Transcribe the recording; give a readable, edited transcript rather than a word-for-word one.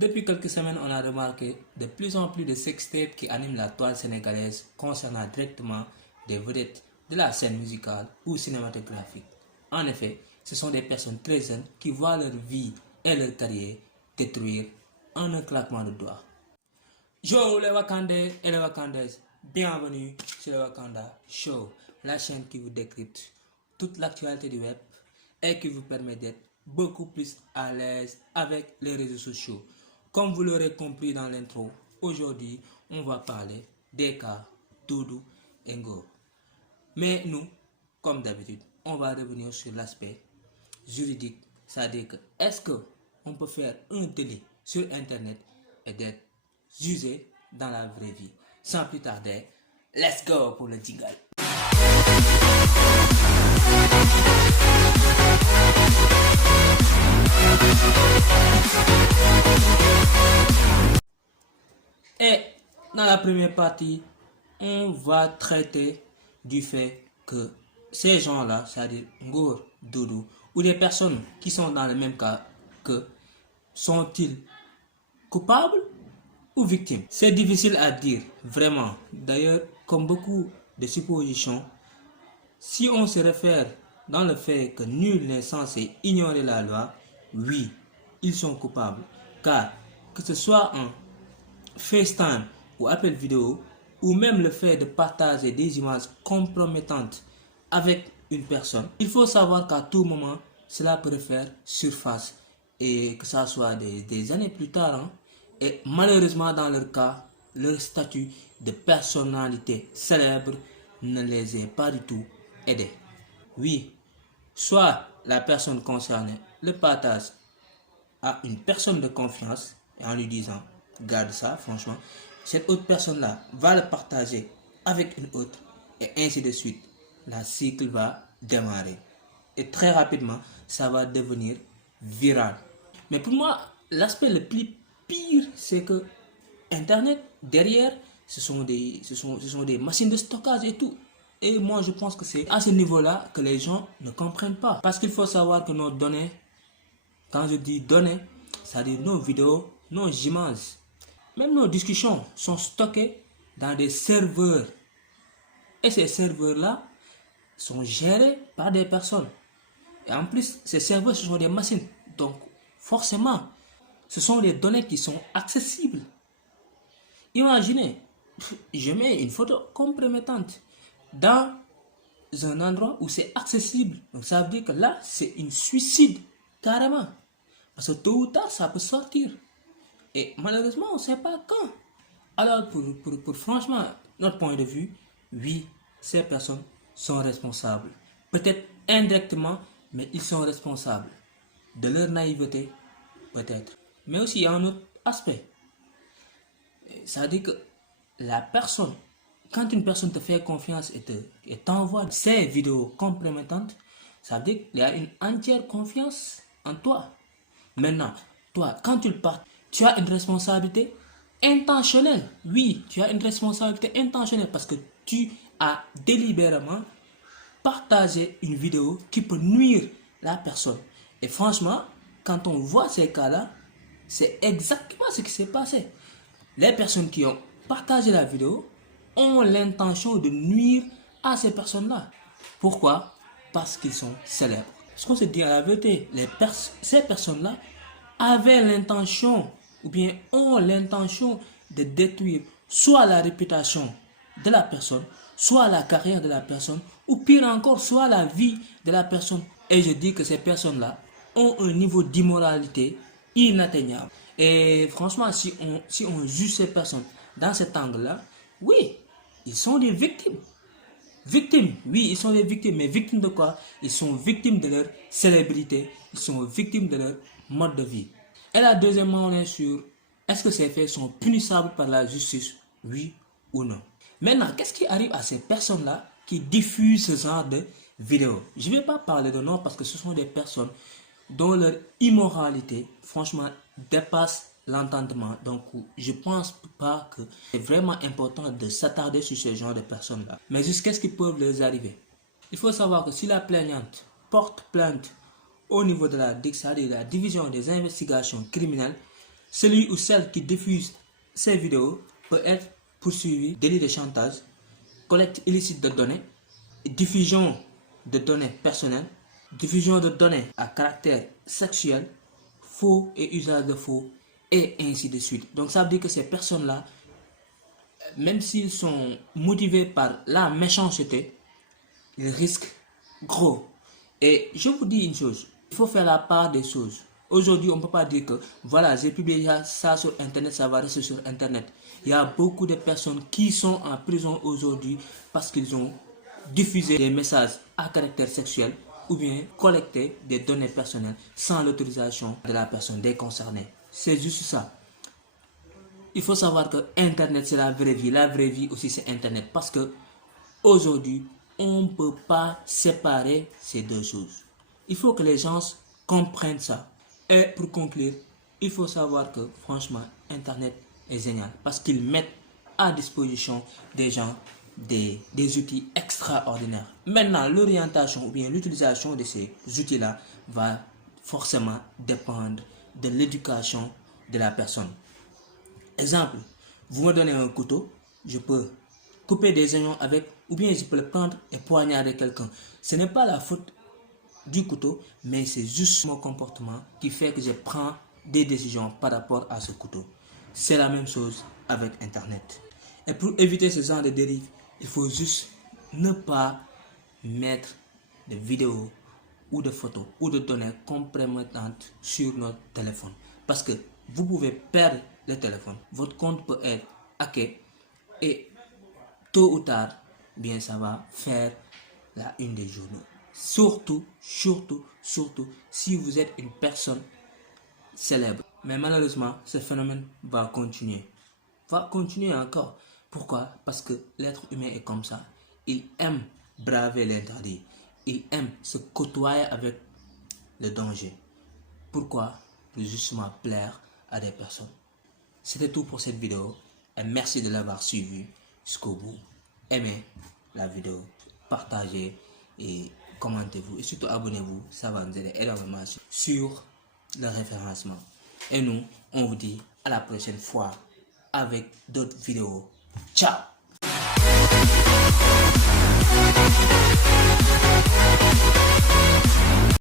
Depuis quelques semaines, on a remarqué de plus en plus de sextapes qui animent la toile sénégalaise concernant directement des vedettes de la scène musicale ou cinématographique. En effet, ce sont des personnes très jeunes qui voient leur vie et leur carrière détruire en un claquement de doigts. Yo les Wakandais et les Wakandaises, bienvenue sur le Wakanda Show, la chaîne qui vous décrypte toute l'actualité du web et qui vous permet d'être beaucoup plus à l'aise avec les réseaux sociaux. Comme vous l'aurez compris dans l'intro, aujourd'hui on va parler d'Eka, Doudou et Ngor. Mais nous, comme d'habitude, on va revenir sur l'aspect juridique, c'est-à-dire que est-ce qu'on peut faire un délit sur internet et d'être jugé dans la vraie vie. Sans plus tarder, let's go pour le jingle. Et dans la première partie, on va traiter du fait que ces gens-là, c'est-à-dire Ngor, Doudou, ou des personnes qui sont dans le même cas que, sont-ils coupables ou victimes? C'est difficile à dire, vraiment. D'ailleurs, comme beaucoup de suppositions, si on se réfère dans le fait que nul n'est censé ignorer la loi, oui, ils sont coupables. Car que ce soit un FaceTime ou appel vidéo, ou même le fait de partager des images compromettantes avec une personne, il faut savoir qu'à tout moment, cela peut faire surface. Et que ça soit des années plus tard, et malheureusement dans leur cas, leur statut de personnalité célèbre ne les a pas du tout aidés. Oui, soit la personne concernée le partage à une personne de confiance et en lui disant garde ça, franchement, cette autre personne-là va le partager avec une autre et ainsi de suite. La cycle va démarrer et très rapidement, ça va devenir viral. Mais pour moi, l'aspect le plus pire, c'est que Internet, derrière, ce sont des machines de stockage et tout. Et moi, je pense que c'est à ce niveau-là que les gens ne comprennent pas. Parce qu'il faut savoir que nos données, quand je dis données, c'est-à-dire nos vidéos, nos images, même nos discussions sont stockées dans des serveurs. Et ces serveurs-là sont gérés par des personnes. Et en plus, ces serveurs, ce sont des machines. Donc, forcément, ce sont des données qui sont accessibles. Imaginez, je mets une photo compromettante dans un endroit où c'est accessible. Donc, ça veut dire que là, c'est un suicide, carrément. Parce que tôt ou tard, ça peut sortir. Et malheureusement, on ne sait pas quand. Alors, pour franchement, notre point de vue, oui, ces personnes sont responsables. Peut-être indirectement, mais ils sont responsables. De leur naïveté, peut-être. Mais aussi, il y a un autre aspect. Ça veut dire que la personne, quand une personne te fait confiance et t'envoie ces vidéos compromettantes, ça veut dire qu'il y a une entière confiance en toi. Maintenant, toi, quand tu le parles, tu as une responsabilité intentionnelle. Oui, tu as une responsabilité intentionnelle parce que tu as délibérément partagé une vidéo qui peut nuire la personne. Et franchement, quand on voit ces cas-là, c'est exactement ce qui s'est passé. Les personnes qui ont partagé la vidéo ont l'intention de nuire à ces personnes-là. Pourquoi? Parce qu'ils sont célèbres. Parce qu'on se dit à la vérité, ces personnes-là avaient l'intention ou bien ont l'intention de détruire soit la réputation de la personne, soit la carrière de la personne, ou pire encore, soit la vie de la personne. Et je dis que ces personnes-là ont un niveau d'immoralité inatteignable. Et franchement, si on juge ces personnes dans cet angle-là, oui, ils sont des victimes. Victimes, oui, ils sont des victimes. Mais victimes de quoi? Ils sont victimes de leur célébrité. Ils sont victimes de leur mode de vie. Et là, deuxièmement, on est sur est-ce que ces faits sont punissables par la justice? Oui ou non? Maintenant, qu'est-ce qui arrive à ces personnes-là qui diffusent ce genre de vidéos? Je ne vais pas parler de nom parce que ce sont des personnes dont leur immoralité, franchement, dépasse l'entendement. Donc, je ne pense pas que c'est vraiment important de s'attarder sur ce genre de personnes-là. Mais jusqu'à ce qu'ils peuvent leur arriver. Il faut savoir que si la plaignante porte plainte au niveau de la DIC, c'est-à-dire la division des investigations criminelles, Celui ou celle qui diffuse ces vidéos peut être poursuivi délit de chantage, collecte illicite de données, diffusion de données personnelles, diffusion de données à caractère sexuel, faux et usage de faux, et ainsi de suite. Donc ça veut dire que ces personnes-là, même s'ils sont motivés par la méchanceté, ils risquent gros. Et je vous dis une chose, il faut faire la part des choses. Aujourd'hui, on ne peut pas dire que voilà, j'ai publié ça sur Internet, ça va rester sur Internet. Il y a beaucoup de personnes qui sont en prison aujourd'hui parce qu'ils ont diffusé des messages à caractère sexuel ou bien collecté des données personnelles sans l'autorisation de la personne concernée. C'est juste ça. Il faut savoir que Internet, c'est la vraie vie. La vraie vie aussi, c'est Internet. Parce que aujourd'hui, on ne peut pas séparer ces deux choses. Il faut que les gens comprennent ça. Et pour conclure, il faut savoir que franchement, Internet est génial. Parce qu'ils mettent à disposition des gens des outils extraordinaires. Maintenant, l'orientation ou bien l'utilisation de ces outils-là va forcément dépendre de l'éducation de la personne. Exemple, vous me donnez un couteau, je peux couper des oignons avec, ou bien je peux le prendre et poignarder quelqu'un. Ce n'est pas la faute du couteau, mais c'est juste mon comportement qui fait que je prends des décisions par rapport à ce couteau. C'est la même chose avec Internet. Et pour éviter ce genre de dérive, il faut juste ne pas mettre de vidéos ou de photos ou de données compromettantes sur notre téléphone. Parce que vous pouvez perdre le téléphone, votre compte peut être hacké et tôt ou tard, bien ça va faire la une des journaux. Surtout si vous êtes une personne célèbre. Mais malheureusement, ce phénomène va continuer encore. Pourquoi? Parce que l'être humain est comme ça. Il aime braver l'interdit. Il aime se côtoyer avec le danger. Pourquoi? Pour justement plaire à des personnes. C'était tout pour cette vidéo. Et merci de l'avoir suivi jusqu'au bout. Aimez la vidéo, partagez et commentez-vous. Et surtout abonnez-vous. Ça va nous aider énormément sur le référencement. Et nous, on vous dit à la prochaine fois avec d'autres vidéos. Ciao!